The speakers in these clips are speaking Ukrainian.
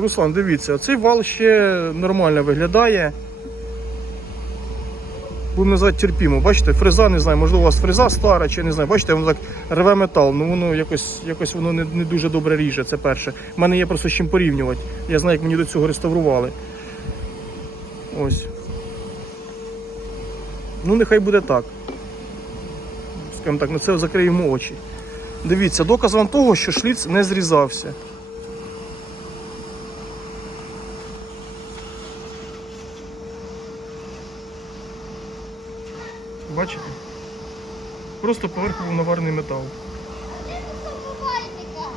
Руслан, дивіться, цей вал ще нормально виглядає. Будемо називати терпімо. Бачите, фреза, не знаю, можливо, у вас фреза стара чи не знаю. Бачите, воно так рве метал, ну воно якось, якось воно не, не дуже добре ріже, це перше. У мене є просто з чим порівнювати. Я знаю, як мені до цього реставрували. Ось. Ну, нехай буде так. Скажімо так, на це закриємо очі. Дивіться, доказ вам того, що шліц не зрізався. Бачите? Просто поверхово наварений метал. Помивальника.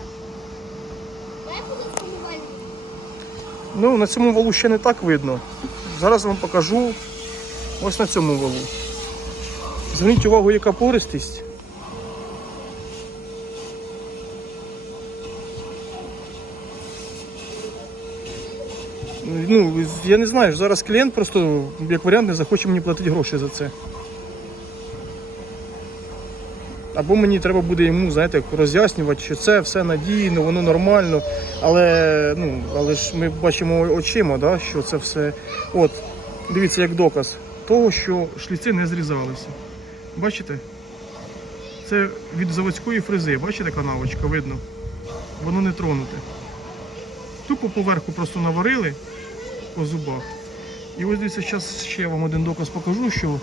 Дай буде. Ну, на цьому валу ще не так видно. Зараз вам покажу ось на цьому валу. Зверніть увагу, яка пористість. Ну, я не знаю, зараз клієнт просто, як варіант, не захоче мені платити гроші за це. Або мені треба буде йому, знаєте, роз'яснювати, що це все надійно, воно нормально. Але, ну, але ж ми бачимо очима, да, що це все. От, дивіться, як доказ того, що шліци не зрізалися. Бачите? Це від заводської фрези. Бачите, канавочка, видно? Воно не тронуте. Тупо поверху просто наварили по зубах. І ось дивіться, зараз ще вам один доказ покажу, що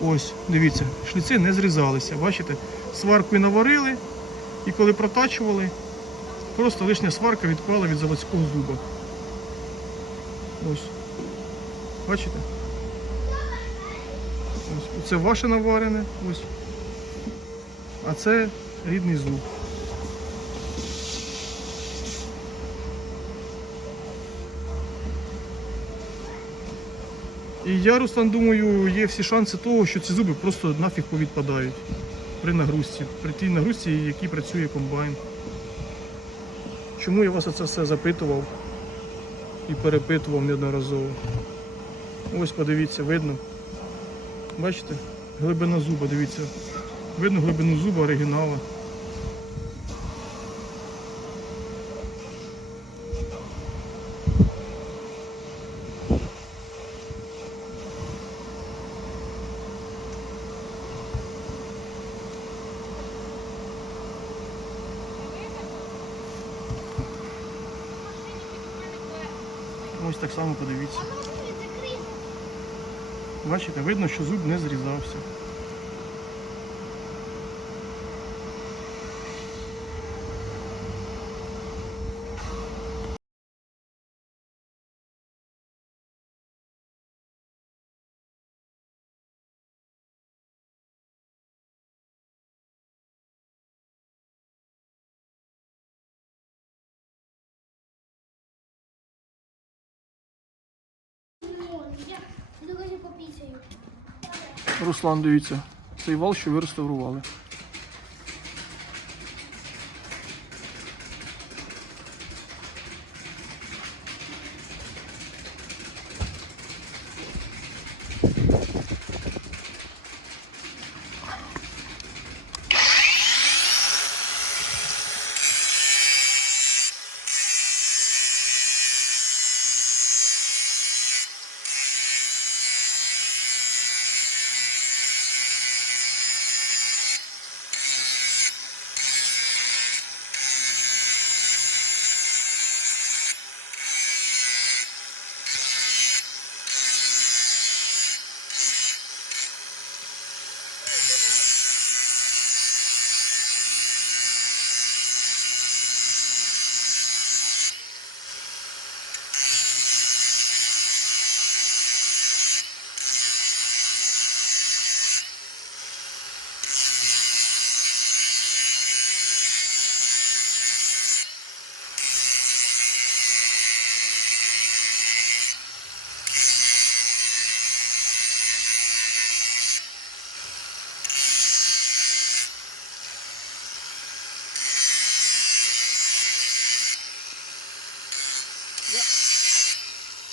ось, дивіться, шліци не зрізалися. Бачите? Сваркою наварили, і коли протачували, просто лишня сварка відпала від заводського зуба. Ось. Бачите? Ось. Це ваше наварене. Ось. А це рідний зуб. І я, Руслан, думаю, є всі шанси того, що ці зуби просто нафіг повідпадають при нагрузці, при тій нагрузці, якій працює комбайн. Чому я вас це все запитував і перепитував неодноразово? Ось подивіться, видно. Бачите? Глибина зуба, дивіться. Видно глибину зуба оригінала. Ось так само подивіться. Бачите, видно, що зуб не зрізався. Руслан, дивіться, цей вал, що ви реставрували.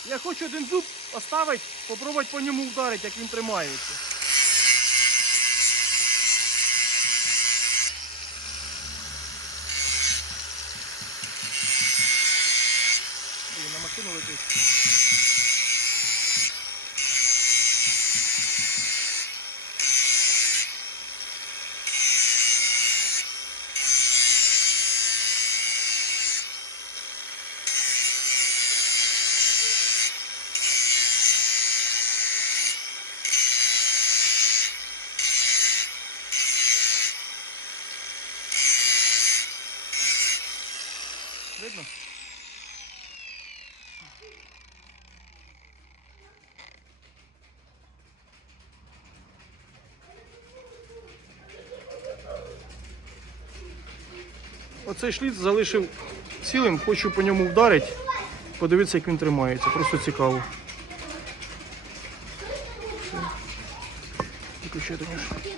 Я хочу один зуб поставити, спробувати по ньому вдарити, як він тримається. машина летить. Видно? Оцей шліц залишив цілим, хочу по ньому вдарити, подивитися, як він тримається. Просто цікаво. Танюш.